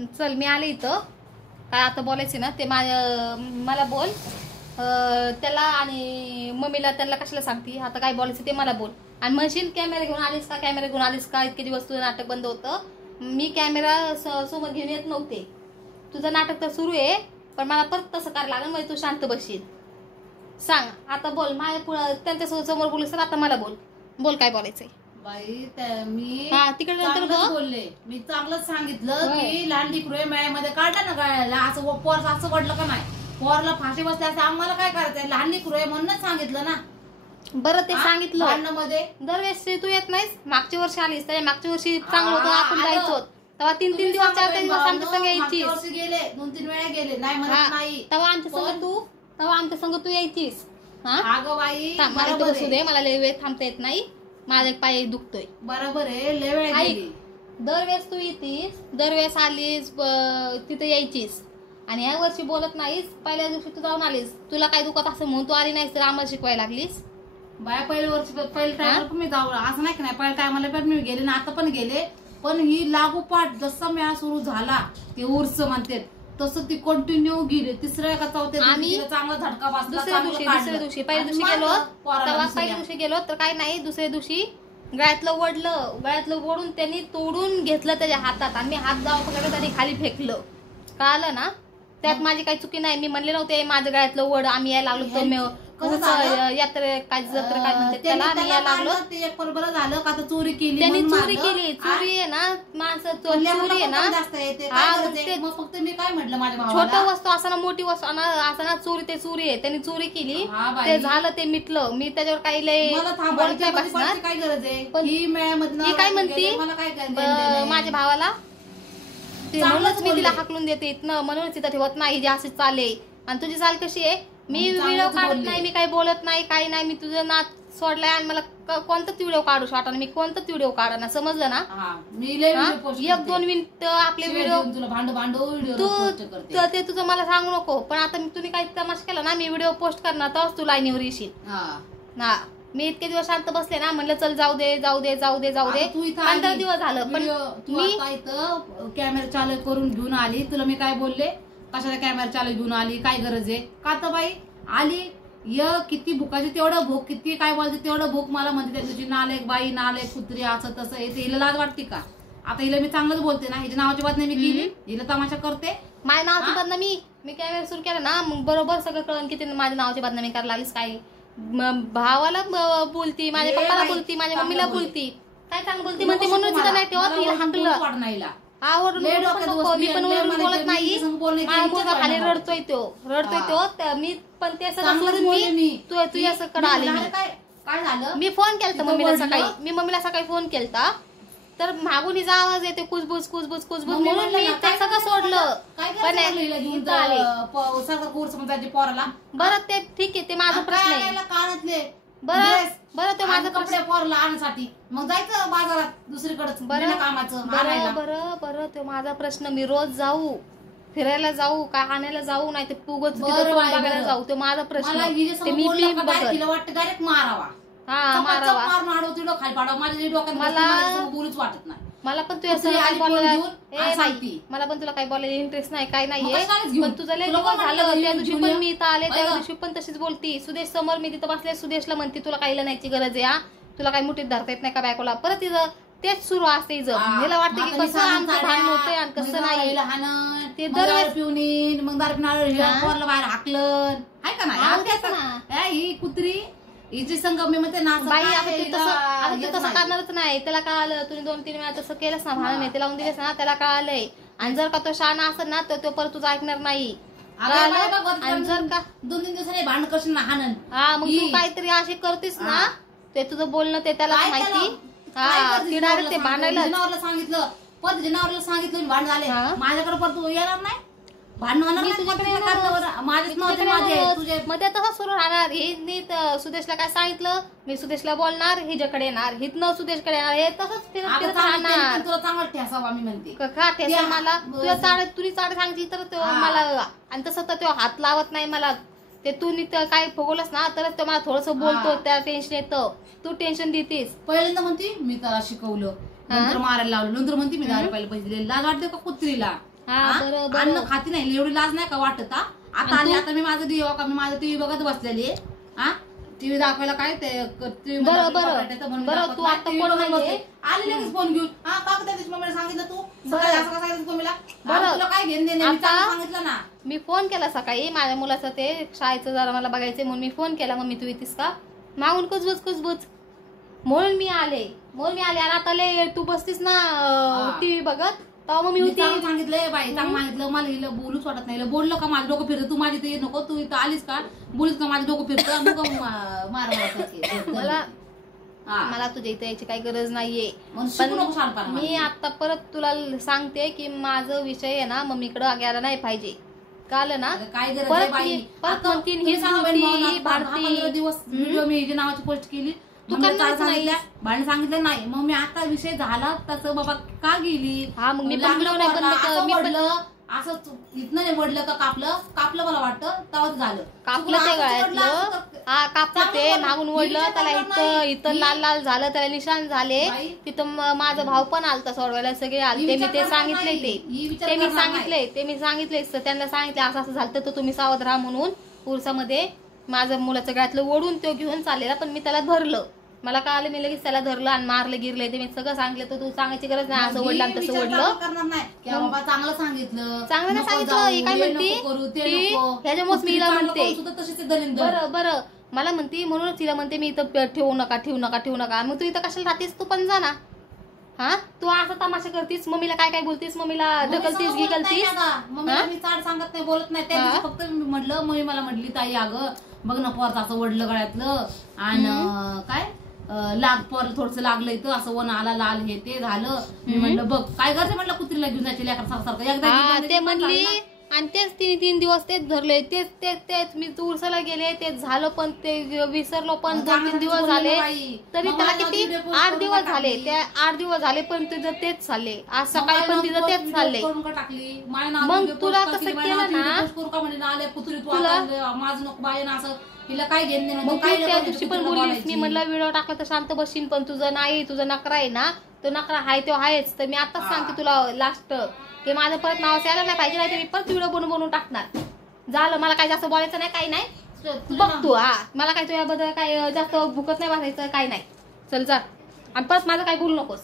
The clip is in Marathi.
चल मी आले इथं. काय आता बोलायचे ना ते मला बोल. त्याला आणि मम्मीला त्यांना कशाला सांगती आता काय बोलायचं ते मला बोल. आणि म्हणशील कॅमेरा घेऊन आलीस का, कॅमेरा घेऊन आलीस का, इतके दिवस तुझं नाटक बंद होतं. मी कॅमेरा समोर घेऊन येत नव्हते. तुझं नाटक तर सुरू आहे पण मला परत तसं करायला लागलं. म्हणजे तू शांत बसशील. सांग आता बोल. माझ्या त्यांच्या समोर बोललीस तर आता मला बोल काय बोलायचंय. बाई मी तिकडे नंतर बोलले. मी चांगलंच सांगितलं की लहान लेकरू मेळ्यामध्ये काढलं ना गाळ्याला असं पोर असं वडलं का नाही. पोरला फाशी बसली असं आम्हाला काय करायचंय. लहान लेकरू आहे म्हणूनच सांगितलं ना. बरं ते सांगितलं. भांडणामध्ये दरवेळेस तू येत नाहीस. मागच्या वर्षी आलीस तर मागच्या वर्षी चांगलं होतं आपण जायचो तेव्हा 3-3 दिवस 4-4 दिवस आमच्या संग यायचीस. गेले 2-3 वेळा गेले नाही म्हणत नाही. तेव्हा आमच्या संग तू यायचीस. अगं बाई मला बसू दे. मला लय वेळ थांबता येत नाही. माझा पाय दुखतोय. बरोबर आहे. लय वेळा गेली. दरवेळेस तू येतीस. दरवेळेस आलीस तिथे यायचीस आणि या वर्षी बोलत नाहीस. पहिल्या दिवशी तू जाऊन आलीस. तुला काय दुखत असं म्हणून तू आली नाहीस तर आम्हाला शिकवायला लागलीस. बाया पहिल्या टायमाला पण मी जाऊ असं नाही की नाही. पहिल्या टायमाला पण मी गेले ना आता पण गेले. पण ही लागोपाठ जसा मेळा सुरू झाला ते उर्स म्हणते तसं ती कंटिन्यू गेली. तिसऱ्या का चौथ्या चांगला झटका बसला. दुसऱ्या दिवशी पहिल्या दिवशी गेलो तेव्हा पहिल्या दिवशी गेलो तर काय नाही. दुसऱ्या दिवशी गळ्यातलं ओढून त्यांनी तोडून घेतलं त्याच्या हातात आणि मी हात जाऊ पकडलं त्यांनी खाली फेकलं. कळालं ना. त्यात माझी काही चुकी नाही. मी म्हणले नव्हते माझ्या गळ्यातलं ओढ आम्ही यायला लागलो. यात्रे काय जत्रा काय म्हणते त्याला आम्ही यायला लागलो. बरं झालं का चोरी केली. त्यांनी चोरी केली. चोरी आहे ना माणसं चोरी आहे ना. फक्त मी काय म्हटलं माझ्या छोटं वस्तू असं ना मोठी वस्तू असं ना चोरी ते चोरी आहे. त्यांनी चोरी केली ते झालं ते मिटलं. मी त्याच्यावर काही लय काय गरज आहे. पण ही काय म्हणती माझ्या भावाला म्हणूनच मी तिला हाकलून देते इथनं. म्हणूनच तिथं ठेवत नाही जे असे चाले. आणि तुझी चाल कशी आहे. मी व्हिडिओ काढत नाही. मी काही बोलत नाही काही नाही. मी तुझं नाच सोडलाय आणि मला कोणताच व्हिडिओ काढू शकता. मी कोणताच व्हिडिओ काढा ना. समजलं ना. मी 1-2 मिनिट आपले व्हिडिओ तुला ते तुझं मला सांगू नको. पण आता तुम्ही काही तमाशा केला ना मी व्हिडिओ पोस्ट करणार तेव्हाच तू लाईनीवर येशील ना. मी इतके दिवस शांत बसले ना. म्हणलं चल जाऊ दे 15 दिवस झालं. पण मी कॅमेरा चालू करून घेऊन आली. तुला मी काय बोलले कशाला कॅमेरा चालू घेऊन आली काय गरज आहे का. तर बाई आली किती भुकाची तेवढं भूक किती काय बोलते तेवढं भूक मला म्हणते. त्या दिवशी नालेक बाई नालेक कुत्री असं तसं येते. हिला लाज वाटते का. आता हिला मी चांगलंच बोलते ना. हिच्या नावाची बदनामी मी केली. हिला तमाशा करते माझ्या नावाची बदनामी. मी कॅमेरा सुरू केला ना मग बरोबर सगळं कळण की माझ्या नावाची बदनामी करायला लागलीस. काय भावाला बोलती माझ्या पप्पाला बोलती माझ्या मम्मीला बोलती. काय चांगलं बोलती म्हणते म्हणून तिला नाही ठेवत. हिला हाकलं मी पण बोलत नाही. खाली रडतोय तो. मी पण ते सगळं तुझ्याकडे आले. काय झालं मी फोन केलता मम्मीला सकाळी. मी मम्मीला सकाळी फोन केलता तर मागून हिचा आवाज येते कुजबुज म्हणून मी ते सगळं सोडलं. पोराला बरं ते ठीक आहे. ते माझा प्रश्न आहे. कानातले बरं ते माझं कपडे पोरला आणण्यासाठी मग जायचं बाजारात दुसरीकडे बरं ते माझा प्रश्न. मी रोज जाऊ फिरायला जाऊ का आणायला जाऊ नाही ते पुगत बघायला जाऊ. तो माझा प्रश्न. वाटतं डायरेक्ट मारावा. खाली पाडावं. माझ्या डोक्यात मला बोलूच वाटत नाही. मला पण तुला काही बोलायला इंटरेस्ट नाही काही नाहीये. पण तुझं लय दिवस झालं. त्या दिवशी पण मी इथं आले त्या दिवशी पण तशीच बोलती. सुदेश समोर मी तिथं बसले. सुदेशला म्हणते तुला काही न्यायची गरज आहे. तुला काही मुठीत धरता येत नाही का बायकोला. परत तिचं तेच सुरू असते. मला वाटतं की कसं आमचं भांडण होतंय आणि कसं नाही. ते दर पिऊन येईन मग दारू पिऊन बाहेर हाकलं आहे का नाही. ही कुत्री हिची संघ मी म्हणते ना बाई तसं करणारच नाही. त्याला कळालं. तुम्ही 2-3 वेळा तसं केलंस ना भांडण ते लावून दिलेस ना त्याला कळालंय. आणि जर का तो शहाणा असेल ना तर तो परत तुझं ऐकणार नाही. आणि जर का 2-3 दिवसांनी भांडण करशील ना हाणन मग तू काहीतरी अशी करतेस ना ते तुझं बोलणं ते त्याला माहिती. ते भांडायला सांगितलं परत जनावरला सांगितलं भांडण झाले माझ्याकडे परत तू येणार नाही. मध्ये तसं सुरू राहणार. हे सुदेशला काय सांगितलं मी सुदेशला बोलणार हिच्याकडे येणार हिथनं सुदेशकडे येणार. हे तसंच फिरत राहणार. तुला चांगलं ठेसावा मी म्हणते का ठेसा मला तुझ्या तुझी चाड सांगितली तर तो मला. आणि तसं तर तो हात लावत नाही मला. ते तू काय फुगवलंस ना तरच तो मला थोडस बोलतो. त्या टेन्शन येतं. तू टेन्शन देतेस. पहिल्यांदा म्हणते मी त्याला शिकवलं नंतर मारायला लावलं. नंतर म्हणते मी 10 रुपयाला पैसे दिले. लाज वाटते का कुत्रीला. हा, हा? बरं, बरं. अन्न खाती नाही एवढी लाज नाही का वाटत हा? आता आली आता मी माझं टीव्ही बघत बसलेली हा टीव्ही दाखवायला काय ते TV मध्ये बरं, आपलं बरं. बघायचं म्हणून बरं, दाखवत तू नाही. आता TV कोण बघत नाहीये? बसले. आली लगेच फोन घेऊन हा का त्या दिवशी मम्मीला सांगितलं तू बरं. सकाळी असं का सांगितलं मम्मीला बरं. तुला काय घेऊन देणे मी आता- चांगलं सांगितलं ना मी फोन केला सकाळी माझ्या मुलाचं ते शाळेचं जरा मला बघायचंय म्हणून मी फोन केला मम्मी तू येतीस का मागून कुजबुज म्हणून मी आले आणि आता लय तू बसतीस ना टीव्ही बघत तेव्हा मग मी मी होती चांगलं सांगितलंय बाई चांगलं सांगितलं मला हिला बोलूच वाटत नाही हिला बोललं का माझं डोकं फिरतं तू माझी इथे येत नको तू इथं आलीस का बोलीस का माझं डोकं फिरतं मग मला हा. मला तुझ्या इथे यायची काही गरज नाहीये मग शिकू नको शहाणपणा मी माझी. आता परत तुला सांगते की माझं विषय आहे ना मम्मीकडे गेला नाही पाहिजे काल ना अगं काय गरज परत आहे बाई परत आता म्हणतील तुम्ही ही सांगा बाई, जुळती, मला आता भारती. 10-15 दिवस व्हिडिओ मी हिची नावाची पोस्ट केली तू मग मी करणारच काय नाही. सांगितलं भांडण सांगितलं नाही मग मी आता विषय झाला तसं बाबा का गेली हा, मग मी पण लागलं व्हिडिओ नाही पोराला, बनवत, असं मी पण- वडलं, असं इथनं नाही वडलं का कापलं मला वाटतं तेव्हाच झालं कापलं चुकलं, ते असं चिकटलं, गळ्यातलं असं तर- हा कापलं ते चांगलं मागून मी ओढलं विचार त्याला करणार इथं नाही. इथं मी- लाल लाल झालं त्याला निशाण झाले बाई. तिथं माझा भाऊ पण आलता सोडवायला सगळे आलते ही मी विचार ते करणार सांगितले नाही. ते ही विचार ते मी करणार सांगितले त्यांना सांगितले असं असं झालं तर तुम्ही सावध राहा म्हणून उरसामध्ये माझं मुलाचं गळ्यातलं ओढून तो घेऊन चाललेला पण मी त्याला धरलं मला कळालं मी लगेच त्याला धरलं आणि मारलं गिरलं ते मी सगळं सांगितलं तर तू सांगायची गरज नाही असं मी ओढलं आणि तसं विचार ओढलं करणार नाही की बाबा चांगलं सांगितलं चांगलं नाही नको सांगितलं जाऊ, ही काय हे म्हणती नको करू, ते ती नको. ह्याच्यामुळेच मी कुठली हिला चांगलं म्हणते करून सुद्धा तशीच आहे दलिंदर. बरं मला म्हणती म्हणूनच तिला म्हणते मी इथं ठेवू नका मग तू इथं कशाला राहतीस तू पण जा ना हा तू असं तमाशा करतीस मम्मीला काय बोलतीस मम्मीला मम्मी ढकलतीस समोर बोलत नाही गिकलतीस ना गं. मम्मीला हा? मी चाड सांगत नाही बोलत नाही त्या दिवशी फक्त मी म्हटलं मम्मी मला म्हटली ताई अगं बघ ना पोरचं असं वडलं गळ्यातलं आणि काय पोर थोडस लागलं इथं असं वन आला लाल हे ते झालं मी म्हटलं बघ काय करते म्हटलं कुत्रीला घेऊन जायचे लेकर सारखं एकदा हा घेऊन ते जायची म्हणली चालणार. आणि तेच 3 दिवस तेच धरले तेच मी उरसाला गेले तेच झालं पण ते विसरलो पण मग 2-3 दिवस चांगलं झाले बाई. तरी मग त्याला मला किती video post 8 करून दिवस का झाले टाकली? त्या 8 दिवस झाले पण तिचं तेच चालले आज मग सकाळी पण मला तिचं post तेच video चालले करून का टाकली माझ्या नावाची मग video तुला post का तसं केली? माझ्या केलं नावाची ना? video post करू का म्हणजे आले पुतळी तू तुला- आता माझं नको बाई ना असं तिला काय घेणं देणं मग तू काय तू त्या नको दिवशी पण कुत्रीला बोललीस मी बोलायची. म्हणलं व्हिडिओ टाकला तर शांत बसशील पण तुझा नकरा आहे ना तो नकरा आहे तो आहेच तर मी आताच सांगते तुला लास्ट की माझं परत नाव यायला नाही पाहिजे नाही तर मी परत व्हिडिओ बनवून टाकणार झालं मला काय जास्त बोलायचं नाही काही नाही तुला बघ तू हा मला काय तुझ्याबद्दल काय जास्त भुकत नाही बसायचं काही नाही चल जा आणि परत माझं काय बोलू नकोस